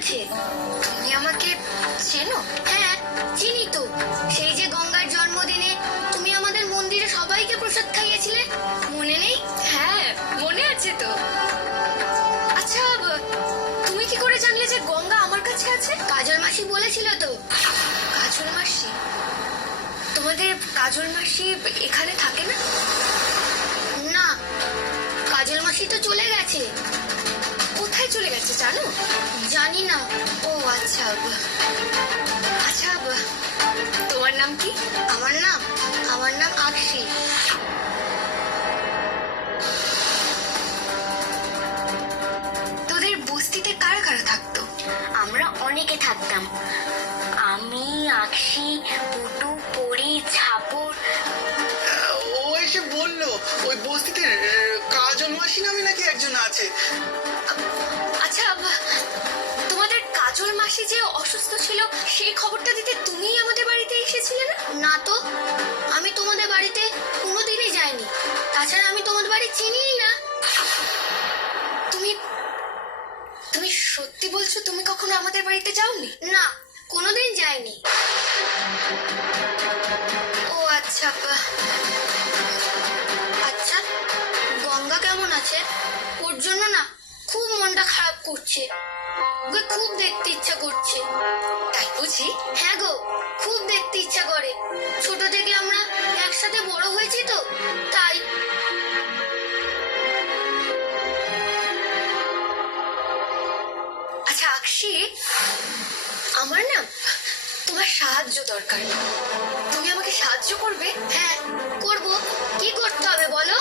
আছে। তুমি আমাকে চেনো? হ্যাঁ, চিনি তো। সেই যে গঙ্গার জন্মদিনে তুমি আমাদের মন্দিরে সবাইকে প্রসাদ খাইয়েছিলে, মনে নেই? হ্যাঁ, মনে আছে তো। আচ্ছা, তুমি কি করে জানলে যে গঙ্গা আমার কাছে আছে? কাজল মাসি বলেছিল তো। কাজল মাসি? তোমাদের কাজল মাসি এখানে থাকে না? না, কাজল মাসি তো চলে গেছে। কোথায় চলে গেছে জানো? জানি না। ও আচ্ছা। আচ্ছা, তোমার নাম কি? আমার নাম আকশি। তোদের বস্তিতে কারা কারা থাকতো? আমরা অনেকে থাকতাম। আমি, আকশি, পুটু, পরি, ঝাপর। ও এসে বললো ওই বস্তিতে কাজল মাসি নামে নাকি একজন আছে। আচ্ছা, তোমাদের কাজল মাসি যে অসুস্থ ছিল সেই খবরটা দিতে তুমিই আমাদের বাড়িতে এসেছিলে না? না তো, আমি তোমাদের বাড়িতে কোনোদিনই যাইনি। তাছাড়া আমি তোমাদের বাড়ি চিনিই না। তুমি তুমি সত্যি বলছো তুমি কখনো আমাদের বাড়িতে যাওনি? না, কোনোদিন যাইনি। ও আচ্ছা। আচ্ছা, গঙ্গা কেমন আছে? ওর জন্য না খুব মনটা খারাপ করছে। ওকে খুব দেখতে ইচ্ছা করছে। তাই বুঝি? হ্যাঁ গো, খুব দেখতে ইচ্ছা করে। ছোট থেকে আমরা একসাথে বড় হয়েছি তো, তাই। আচ্ছা আকশি, আমার না তোমার সাহায্য দরকার। তুমি আমাকে সাহায্য করবে? হ্যাঁ, করব। কি করতে হবে বলো?